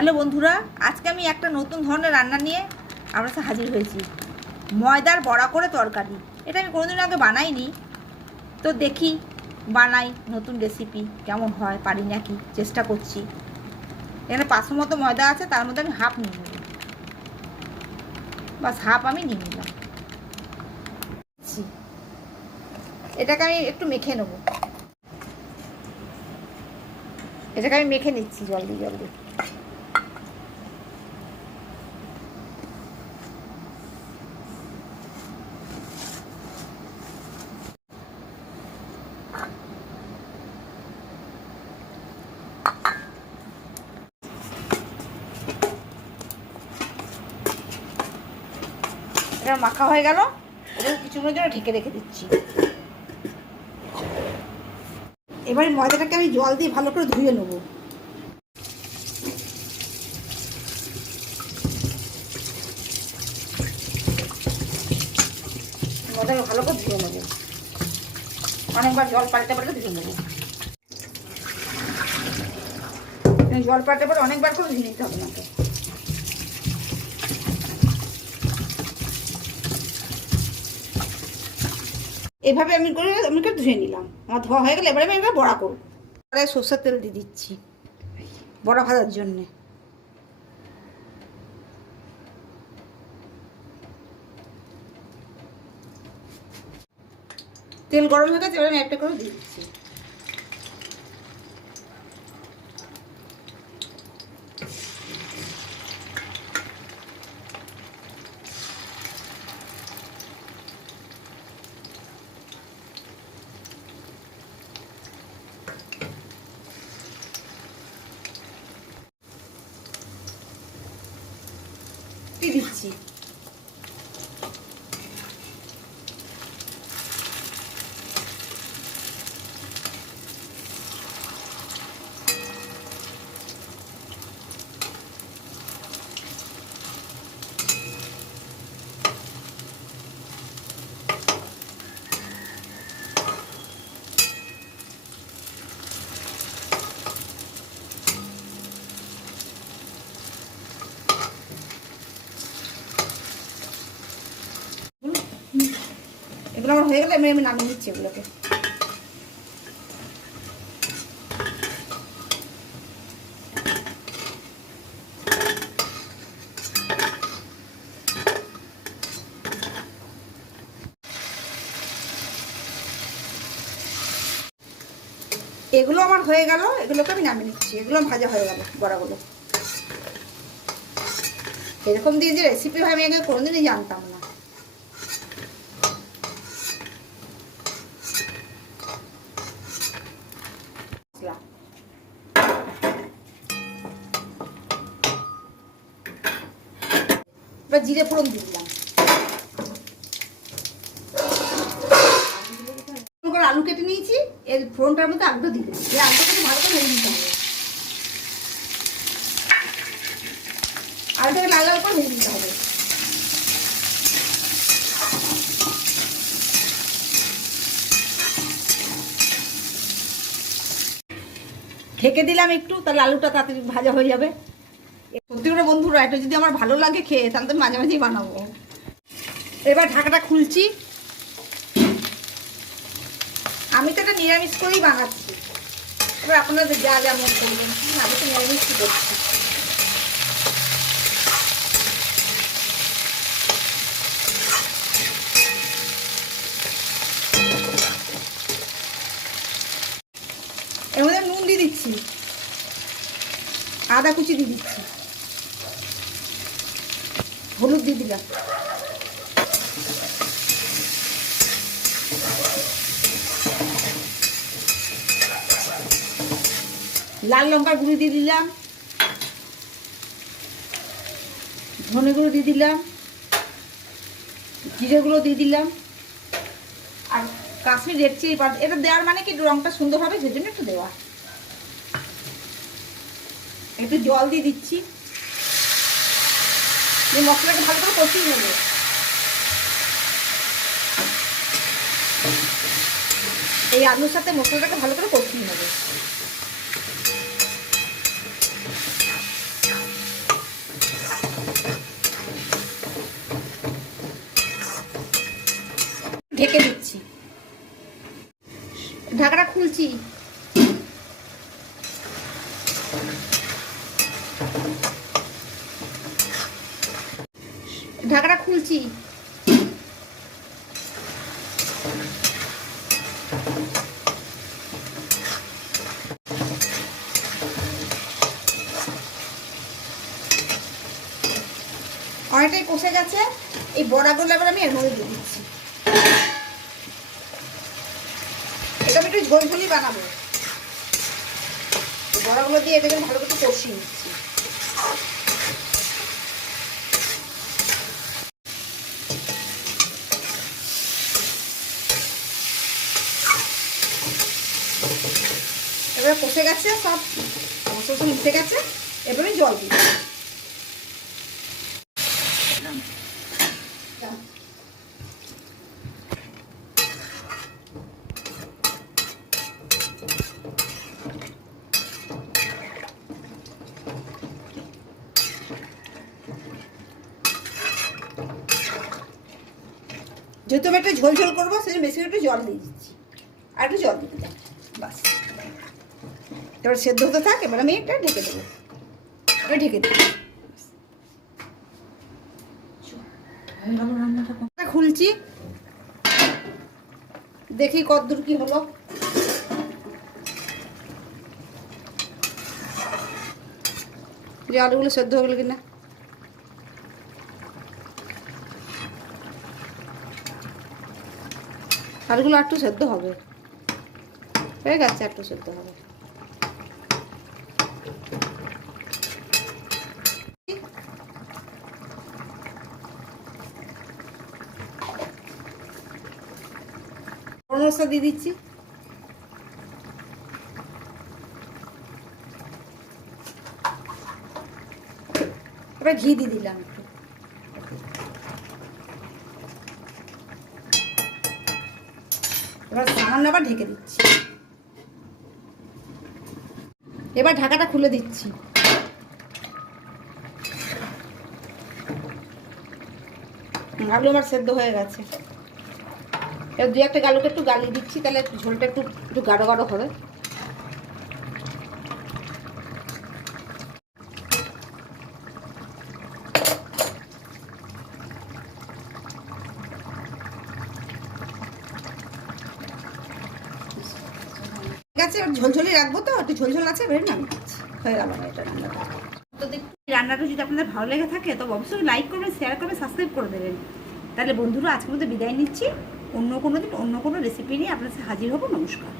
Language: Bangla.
হ্যালো বন্ধুরা, আজকে আমি একটা নতুন ধরনের রান্না নিয়ে আপনার সাথে হাজির হয়েছি। ময়দার বড়া করে তরকারি। এটা আমি কোনোদিন আগে বানাইনি, তো দেখি বানাই নতুন রেসিপি, কেমন হয়, পারি নাকি চেষ্টা করছি। এখানে 500 মতো ময়দা আছে, তার মধ্যে আমি হাফ নিয়ে নেব, বাস হাফ আমি নিয়ে নিলাম। এটাকে আমি একটু মেখে নেব, এটাকে আমি মেখে নিচ্ছি জল দিয়ে। এটা মাখা হয়ে গেল, এটা কিছুক্ষণের জন্য ঢেকে রেখে দিচ্ছি। এবারে ময়দাটাকে আমি জল দিয়ে ভালো করে ধুয়ে নেব। ময়দাটা ভালো করে ধুয়ে নেব, অনেকবার জল পাল্টে পাল্টে ধুয়ে নেব। জল পাল্টে পাল্টে অনেকবার করে ধুয়ে নিতে হবে আমাকে। এভাবে আমি করে ধুয়ে নিলাম। আমার ধোয়া হয়ে গেলে এবারে আমি এটা বড়া করব। সরষের তেল দিয়ে দিচ্ছি বড়া ভাজার জন্যে। তেল গরম হয়ে গেছে, এবারে আমি একটা করে দিয়ে দিচ্ছি। দিচ্ছি এগুলো আমার হয়ে গেলে আমি নামিয়ে নিচ্ছি এগুলোকে। এগুলো আমার হয়ে গেল, এগুলোকে আমি নামিয়ে নিচ্ছি। এগুলো ভাজা হয়ে গেল বড়াগুলো। এরকম দিয়ে যে রেসিপি হয় আমি আগে কোনোদিনই জানতাম না। এবার জিরে ফোড়ন দিয়ে দিলাম। আলু কেটে নিয়েছি, এর ফোড়নটার মধ্যে আলুটা দিয়ে দিলাম। এই আলুটাকে ভালো করে ভেজে নিতে হবে। আলুটাকে লাল লাল করে ভেজে নিতে হবে। ঢেকে দিলাম একটু, তাহলে আলুটা তাড়াতাড়ি ভাজা হয়ে যাবে। সত্যি করে বন্ধুরা, এটা যদি আমার ভালো লাগে খেয়ে, তাহলে তো মাঝে মাঝেই বানাবো। এবার ঢাকাটা খুলছি। আমি তো এটা নিরামিষ করেই বানাচ্ছি, এবার আপনাদের যা যা মন করবেন। আমি তো নিরামিষ করছি। এর মধ্যে নুন দিয়ে দিচ্ছি, আদা কুচি দিয়ে দিচ্ছি, হলুদ দিয়ে দিলাম, লাল লঙ্কার গুঁড়ি দিয়ে দিলাম, ধনে গুঁড়ো দিয়ে দিলাম, জিরে গুঁড়ো দিয়ে দিলাম, আর কাশ্মীর রেড চিলি পাউডার। এটা দেওয়ার মানে কি রংটা সুন্দর হবে, সেজন্য একটু দেওয়া। একটু জল দিয়ে দিচ্ছি, মশলাটাকে ভালো করে কষিয়ে নেবো। এই আলুর সাথে মশলাটাকে ভালো করে কষিয়ে নেবো। ঢেকে দিচ্ছি, ঢাকাটা খুলছি। ঢাকাটা খুলছি। অনেকটাই কষে গেছে। এই বড়াগুলো এবার আমি এর মধ্যে দিয়ে দিচ্ছি। এটা আমি একটু ঝোলঝুলি বানাবো। বড়াগুলো দিয়ে এটাকে ভালো করে কষিয়ে নিচ্ছি। এবার কষে গেছে, সব মশলা মিশে গেছে। এবারে জল দিই। যেহেতু আমি একটা ঝোল ঝোল করবো সেজন্য বেশি একটু জল দিয়ে দিচ্ছি। আর একটু জল দিতে দেয়, বাস। এবার সেদ্ধ হতে থাক। এবার আমি এটা ঢেকে দেবো। এবার ঢেকে দেবো। খুলছি, দেখি কতদূর কি হলো। যে আলুগুলো সেদ্ধ হয়ে গেল কিনা। আলুগুলো একটু সেদ্ধ হবে, হয়ে গেছে, একটু সেদ্ধ হবে। গরম মশলা দিয়ে দিচ্ছি। এবার ঘি দিয়ে দিলাম একটু। এবার সামান্য আবার ঢেকে দিচ্ছি। এবার ঢাকাটা খুলে দিচ্ছি। আলু আমার সেদ্ধ হয়ে গেছে। এবার দু একটা আলুকে একটু গালিয়ে দিচ্ছি, তাহলে ঝোলটা একটু একটু গাঢ় গাঢ় হবে। ঠিক আছে, এবার ঝোলঝোলি রাখবো, তো একটু ঝোলঝোল আছে, এবারে নামিয়ে দিচ্ছি। হয়ে গেল আমার এটা রান্নাটা। তো রান্নাটা যদি আপনাদের ভালো লেগে থাকে তবে অবশ্যই লাইক করবেন, শেয়ার করবেন, সাবস্ক্রাইব করে দেবেন। তাহলে বন্ধুরা আজকের মধ্যে বিদায় নিচ্ছি। অন্য কোনো দিন অন্য কোনো রেসিপি নিয়ে আপনার সাথে হাজির হবো। নমস্কার।